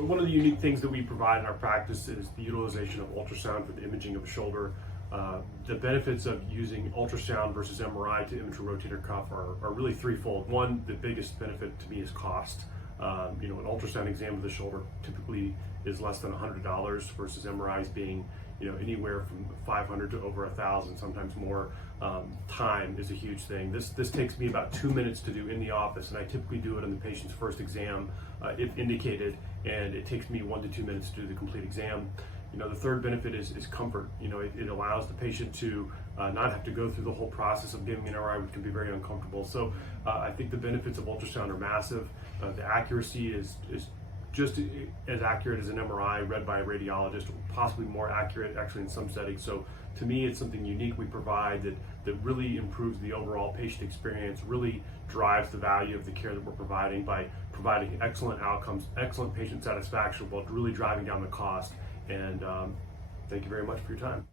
But one of the unique things that we provide in our practice is the utilization of ultrasound for the imaging of a shoulder. The benefits of using ultrasound versus MRI to image a rotator cuff are really threefold. One, the biggest benefit to me is cost. An ultrasound exam of the shoulder typically is less than $100 versus MRIs being anywhere from 500 to over 1,000, sometimes more. Time is a huge thing. This takes me about 2 minutes to do in the office, and I typically do it on the patient's first exam if indicated, and it takes me 1 to 2 minutes to do the complete exam. The third benefit is comfort. It allows the patient to not have to go through the whole process of getting an MRI, which can be very uncomfortable. So I think the benefits of ultrasound are massive. The accuracy is just as accurate as an MRI read by a radiologist, possibly more accurate actually in some settings. So to me, it's something unique we provide that really improves the overall patient experience, really drives the value of the care that we're providing by providing excellent outcomes, excellent patient satisfaction, while really driving down the cost. And thank you very much for your time.